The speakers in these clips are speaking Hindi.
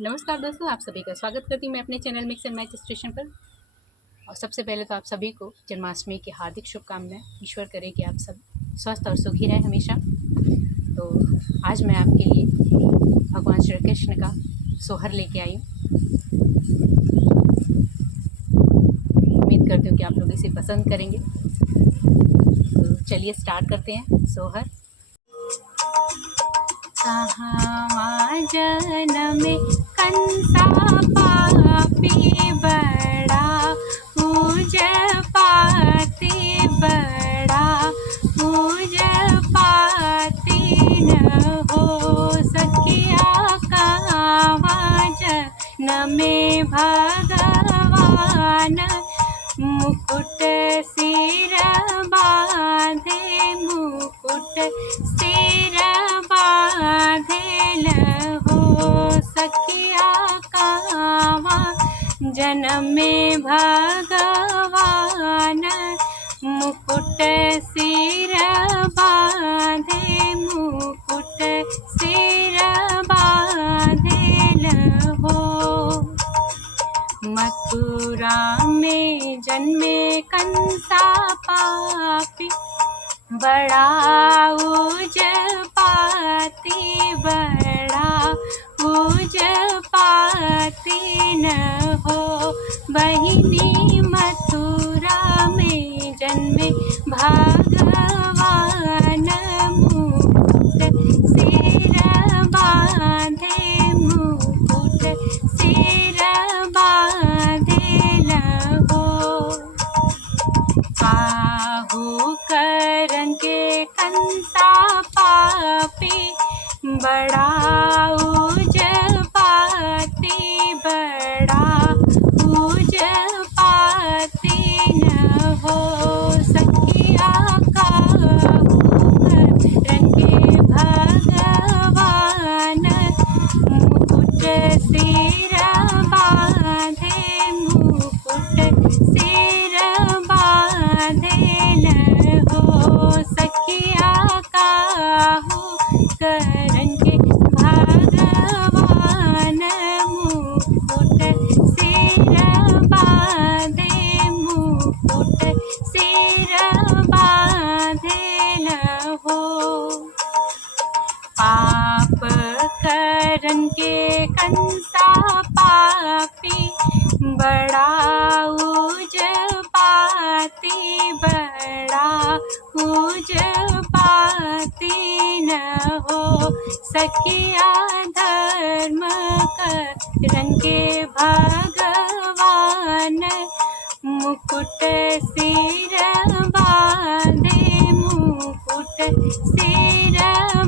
नमस्कार दोस्तों, आप सभी का स्वागत करती हूँ मैं अपने channel mix and match station पर। और सबसे पहले तो आप सभी को जन्माष्टमी की हार्दिक शुभकामनाएं। ईश्वर करे कि आप सब स्वस्थ और सुखी रहें हमेशा। तो आज मैं आपके लिए भगवान श्री कृष्ण का सोहर लेके आई हूँ। उम्मीद करती हूँ कि आप लोग इसे पसंद करेंगे। तो चलिए स्टार्ट करते हैं सोहर। कहाँ जनम कंसा पापी बड़ा पूज पाती बड़ा पूज पाती न हो सकिया कहाँ जनम भगवान मुकुट सिर बांधे मुकुट सिर बांधेल हो सखिया कावा जन्म में भगवान मुकुट सिर बांधे मुकुट सिर बांधेल हो। मथुरा में जन्मे कंसा पापी बड़ा उज पाती बड़ा उज पाती न हो। बहिनी मथुरा में जन्मे भगवान मुकुट सिर बांधे मुकुट सिर बांधेल हो। काहू करन के कंसा पापी बड़ा उज पाती बड़ा उज पाती न हो सखिया काहू करन के भगवान मुकुट सिर बांधे मुकुट सिर बांधेल हो सखिया काहू करन के भगवान मुकुट सिर बांधे मुकुट सिर बांधेल हो। पाप करन के कंसा पापी बड़ा उज पाती बड़ा उज पाती न हो सखिया धर्म करन के भगवान मुकुट सिर बांधे मुकुट सिर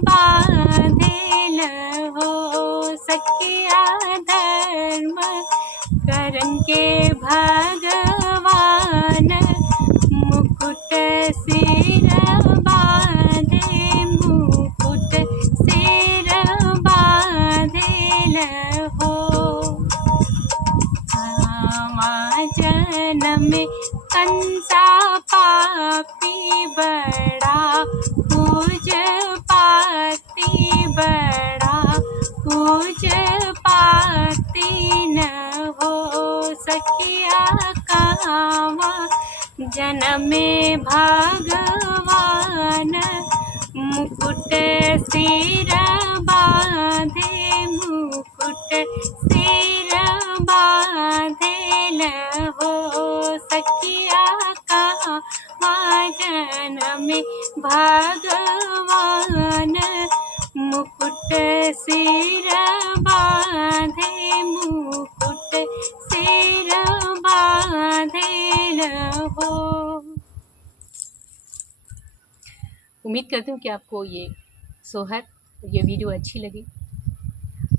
बांधेल हो सखिया धर्म करन के भगवान मुकुट सिर बांधे मुकुट सिर बांधेल हो। जनम कंसा पापी बड़ा पूज पाती बड़ा पूज पाती न हो सखिया कावा जन्म में भगवान मुकुट सिर बांधे मुकुट सिर बांधेल हो सखिया कावा जन्म में भगवान मुकुट सिर बांधे मुकुट सिर बांधेल हो। उम्मीद करती हूँ कि आपको ये सोहर ये वीडियो अच्छी लगी,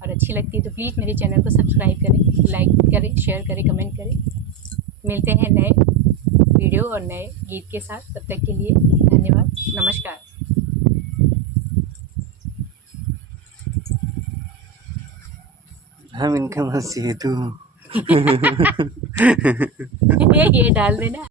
और अच्छी लगती है तो प्लीज़ मेरे चैनल को सब्सक्राइब करें, लाइक करें, शेयर करें, कमेंट करें। मिलते हैं नए वीडियो और नए गीत के साथ। तब तक के लिए धन्यवाद, नमस्कार। हम इनका मसीह तू ये डाल देना।